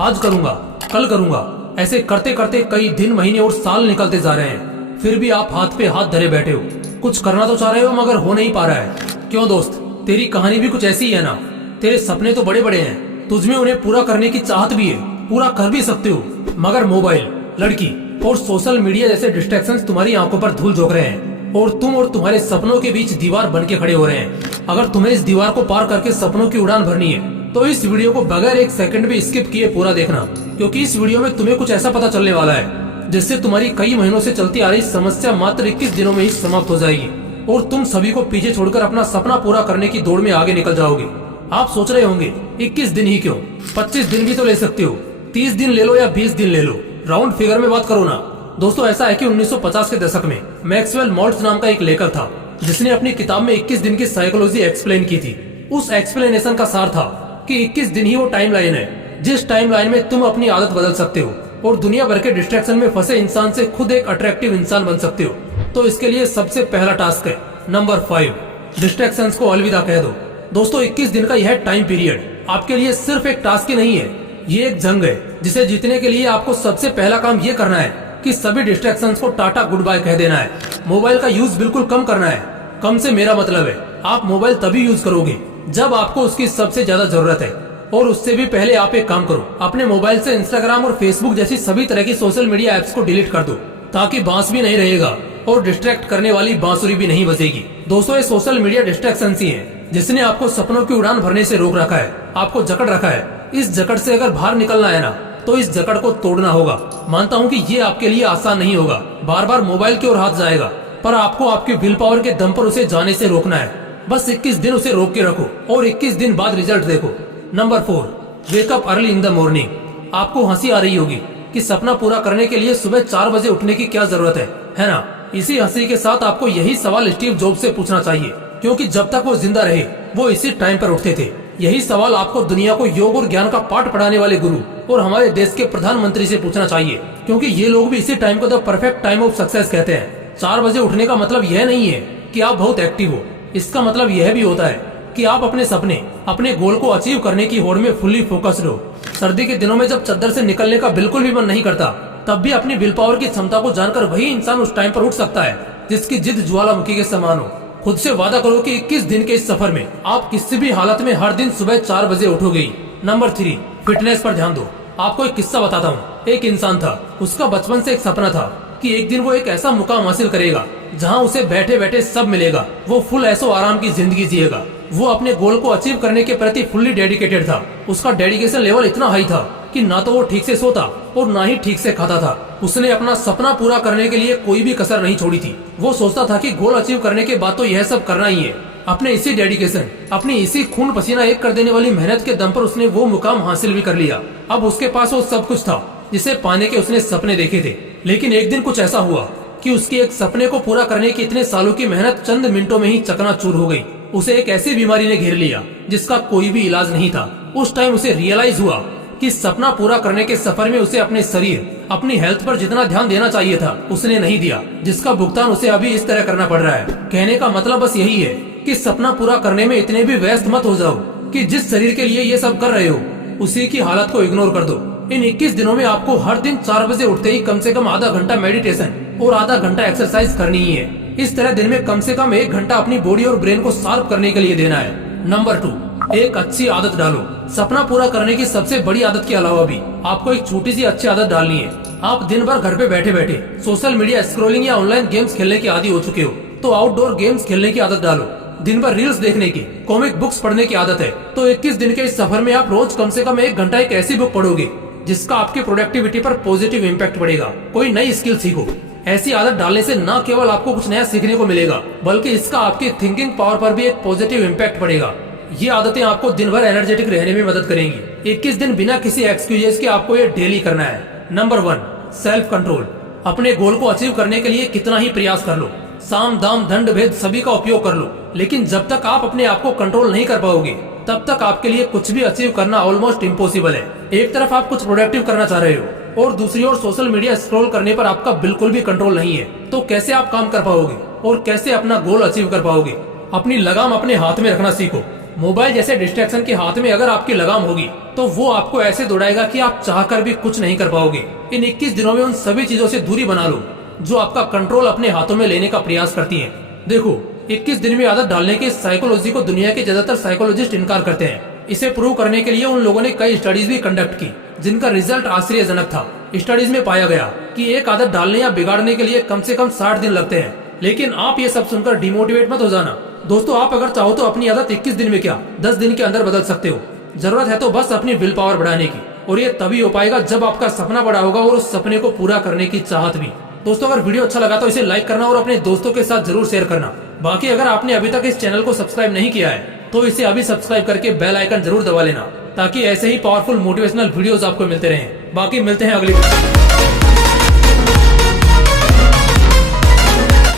आज करूंगा, कल करूंगा, ऐसे करते करते कई दिन, महीने और साल निकलते जा रहे हैं। फिर भी आप हाथ पे हाथ धरे बैठे हो। कुछ करना तो चाह रहे हो मगर हो नहीं पा रहा है। क्यों दोस्त, तेरी कहानी भी कुछ ऐसी ही है ना। तेरे सपने तो बड़े बड़े हैं, तुझमें उन्हें पूरा करने की चाहत भी है, पूरा कर भी सकते हो, मगर मोबाइल, लड़की और सोशल मीडिया जैसे डिस्ट्रैक्शंस तुम्हारी आंखों पर धूल झोंक रहे हैं और तुम और तुम्हारे सपनों के बीच दीवार बन के खड़े हो रहे हैं। अगर तुम्हें इस दीवार को पार करके सपनों की उड़ान भरनी है तो इस वीडियो को बगैर एक सेकंड भी स्किप किए पूरा देखना, क्योंकि इस वीडियो में तुम्हें कुछ ऐसा पता चलने वाला है जिससे तुम्हारी कई महीनों से चलती आ रही समस्या मात्र 21 दिनों में ही समाप्त हो जाएगी और तुम सभी को पीछे छोड़कर अपना सपना पूरा करने की दौड़ में आगे निकल जाओगे। आप सोच रहे होंगे 21 दिन ही क्यों, 25 दिन भी तो ले सकते हो, 30 दिन ले लो या 20 दिन ले लो, राउंड फिगर में बात करो ना। दोस्तों, ऐसा है कि 1950 के दशक में मैक्सवेल मॉल्ट्ज नाम का एक लेखक था जिसने अपनी किताब में 21 दिन की साइकोलॉजी एक्सप्लेन की थी। उस एक्सप्लेनेशन का सार था कि 21 दिन ही वो टाइम लाइन है जिस टाइम लाइन में तुम अपनी आदत बदल सकते हो और दुनिया भर के डिस्ट्रैक्शन में फंसे इंसान से खुद एक अट्रैक्टिव इंसान बन सकते हो। तो इसके लिए सबसे पहला टास्क है नंबर 5, डिस्ट्रैक्शंस को अलविदा कह दो। दोस्तों, 21 दिन का यह टाइम पीरियड आपके लिए सिर्फ एक टास्क ही नहीं है, ये एक जंग है जिसे जीतने के लिए आपको सबसे पहला काम ये करना है कि सभी डिस्ट्रैक्शंस को टाटा गुड बाय कह देना है। मोबाइल का यूज बिल्कुल कम करना है। कम से मेरा मतलब है आप मोबाइल तभी यूज करोगे जब आपको उसकी सबसे ज्यादा जरूरत है, और उससे भी पहले आप एक काम करो, अपने मोबाइल से इंस्टाग्राम और फेसबुक जैसी सभी तरह की सोशल मीडिया एप्स को डिलीट कर दो, ताकि बांस भी नहीं रहेगा और डिस्ट्रैक्ट करने वाली बांसुरी भी नहीं बजेगी। दोस्तों, ये सोशल मीडिया डिस्ट्रैक्शन ही है जिसने आपको सपनों की उड़ान भरने से रोक रखा है, आपको जकड़ रखा है। इस जकड़ से अगर बाहर निकलना है ना तो इस जकड़ को तोड़ना होगा। मानता हूँ कि ये आपके लिए आसान नहीं होगा, बार बार मोबाइल की ओर हाथ जाएगा, पर आपको आपके विल पावर के दम पर उसे जाने से रोकना है। बस 21 दिन उसे रोक के रखो और 21 दिन बाद रिजल्ट देखो। Number 4, wake up early in the morning. आपको हंसी आ रही होगी कि सपना पूरा करने के लिए सुबह 4 बजे उठने की क्या जरूरत है ना। इसी हंसी के साथ आपको यही सवाल स्टीव जॉब्स से पूछना चाहिए, क्योंकि जब तक वो जिंदा रहे वो इसी टाइम पर उठते थे। यही सवाल आपको दुनिया को योग और ज्ञान का पाठ पढ़ाने वाले गुरु और हमारे देश के प्रधानमंत्री से पूछना चाहिए, क्योंकि ये लोग भी इसी टाइम को the perfect time of success कहते हैं। 4 बजे उठने का मतलब यह नहीं है कि आप बहुत एक्टिव हो, इसका मतलब यह भी होता है कि आप अपने सपने, अपने गोल को अचीव करने की होड़ में फुल्ली फोकस्ड हो। सर्दी के दिनों में जब चद्दर से निकलने का बिल्कुल भी मन नहीं करता, तब भी अपनी विल पावर की क्षमता को जानकर वही इंसान उस टाइम पर उठ सकता है जिसकी जिद ज्वालामुखी के समान हो। खुद से वादा करो कि 21 दिन के इस सफर में आप किसी भी हालत में हर दिन सुबह 4 बजे उठोगे। नंबर 3, फिटनेस पर ध्यान दो। आपको एक किस्सा बताता हूँ। एक इंसान था, उसका बचपन से एक सपना था कि एक दिन वो एक ऐसा मुकाम हासिल करेगा जहाँ उसे बैठे बैठे सब मिलेगा। वो फुल ऐसो आराम की जिंदगी जिएगा। वो अपने गोल को अचीव करने के प्रति फुल्ली डेडिकेटेड था। उसका डेडिकेशन लेवल इतना हाई था कि ना तो वो ठीक से सोता और ना ही ठीक से खाता था। उसने अपना सपना पूरा करने के लिए कोई भी कसर नहीं छोड़ी थी। वो सोचता था कि गोल अचीव करने के बाद तो यह सब करना ही है। अपने इसी डेडिकेशन, अपनी इसी खून पसीना एक कर देने वाली मेहनत के दम पर उसने वो मुकाम हासिल भी कर लिया। अब उसके पास वो सब कुछ था जिसे पाने के उसने सपने देखे थे। लेकिन एक दिन कुछ ऐसा हुआ कि उसके एक सपने को पूरा करने की इतने सालों की मेहनत चंद मिनटों में ही चकनाचूर हो गई। उसे एक ऐसी बीमारी ने घेर लिया जिसका कोई भी इलाज नहीं था। उस टाइम उसे रियलाइज हुआ कि सपना पूरा करने के सफर में उसे अपने शरीर, अपनी हेल्थ पर जितना ध्यान देना चाहिए था उसने नहीं दिया, जिसका भुगतान उसे अभी इस तरह करना पड़ रहा है। कहने का मतलब बस यही है कि सपना पूरा करने में इतने भी व्यस्त मत हो जाओ कि जिस शरीर के लिए ये सब कर रहे हो उसी की हालत को इग्नोर कर दो। इन 21 दिनों में आपको हर दिन 4 बजे उठते ही कम से कम आधा घंटा मेडिटेशन और आधा घंटा एक्सरसाइज करनी ही है। इस तरह दिन में कम से कम 1 घंटा अपनी बॉडी और ब्रेन को शार्प करने के लिए देना है। नंबर 2, एक अच्छी आदत डालो। सपना पूरा करने की सबसे बड़ी आदत के अलावा भी आपको एक छोटी सी अच्छी आदत डालनी है। आप दिन भर घर पे बैठे बैठे सोशल मीडिया स्क्रॉलिंग या ऑनलाइन गेम्स खेलने के आदी हो चुके हो, तो आउटडोर गेम्स खेलने की आदत डालो। दिन भर रील्स देखने की, कॉमिक बुक्स पढ़ने की आदत है, तो 21 दिन के इस सफर में आप रोज कम से कम 1 घंटा एक ऐसी बुक पढ़ोगे जिसका आपकी प्रोडक्टिविटी पर पॉजिटिव इम्पैक्ट पड़ेगा। कोई नई स्किल सीखो। ऐसी आदत डालने से न केवल आपको कुछ नया सीखने को मिलेगा, बल्कि इसका आपकी थिंकिंग पावर पर भी एक पॉजिटिव इम्पैक्ट पड़ेगा। ये आदतें आपको दिन भर एनर्जेटिक रहने में मदद करेंगी। 21 दिन बिना किसी एक्सक्यूजेस के आपको ये डेली करना है। Number 1, self control. अपने गोल को अचीव करने के लिए कितना ही प्रयास कर लो, साम दाम दंड भेद सभी का उपयोग कर लो, लेकिन जब तक आप अपने आप को कंट्रोल नहीं कर पाओगे तब तक आपके लिए कुछ भी अचीव करना ऑलमोस्ट इम्पॉसिबल है। एक तरफ आप कुछ प्रोडक्टिव करना चाह रहे हो और दूसरी ओर सोशल मीडिया स्क्रॉल करने पर आपका बिल्कुल भी कंट्रोल नहीं है, तो कैसे आप काम कर पाओगे और कैसे अपना गोल अचीव कर पाओगे? अपनी लगाम अपने हाथ में रखना सीखो। मोबाइल जैसे डिस्ट्रैक्शन के हाथ में अगर आपकी लगाम होगी तो वो आपको ऐसे दौड़ाएगा कि आप चाहकर भी कुछ नहीं कर पाओगे। इन 21 दिनों में उन सभी चीजों से दूरी बना लो जो आपका कंट्रोल अपने हाथों में लेने का प्रयास करती हैं। देखो, 21 दिन में आदत डालने की साइकोलॉजी को दुनिया के ज्यादातर साइकोलॉजिस्ट इनकार करते हैं। इसे प्रूव करने के लिए उन लोगों ने कई स्टडीज भी कंडक्ट की जिनका रिजल्ट आश्चर्यजनक था। स्टडीज में पाया गया कि एक आदत डालने या बिगाड़ने के लिए कम से कम 60 दिन लगते हैं। लेकिन आप ये सब सुनकर डिमोटिवेट मत हो जाना दोस्तों। आप अगर चाहो तो अपनी आदत 21 दिन में क्या 10 दिन के अंदर बदल सकते हो। जरूरत है तो बस अपनी विल पावर बढ़ाने की, और ये तभी हो पाएगा जब आपका सपना बड़ा होगा और उस सपने को पूरा करने की चाहत भी। दोस्तों, अगर वीडियो अच्छा लगा तो इसे लाइक करना और अपने दोस्तों के साथ जरूर शेयर करना। बाकी अगर आपने अभी तक इस चैनल को सब्सक्राइब नहीं किया है तो इसे अभी सब्सक्राइब करके बेल आइकन जरूर दबा लेना ताकि ऐसे ही पावरफुल मोटिवेशनल वीडियोस आपको मिलते रहें। बाकी मिलते हैं अगली वीडियो।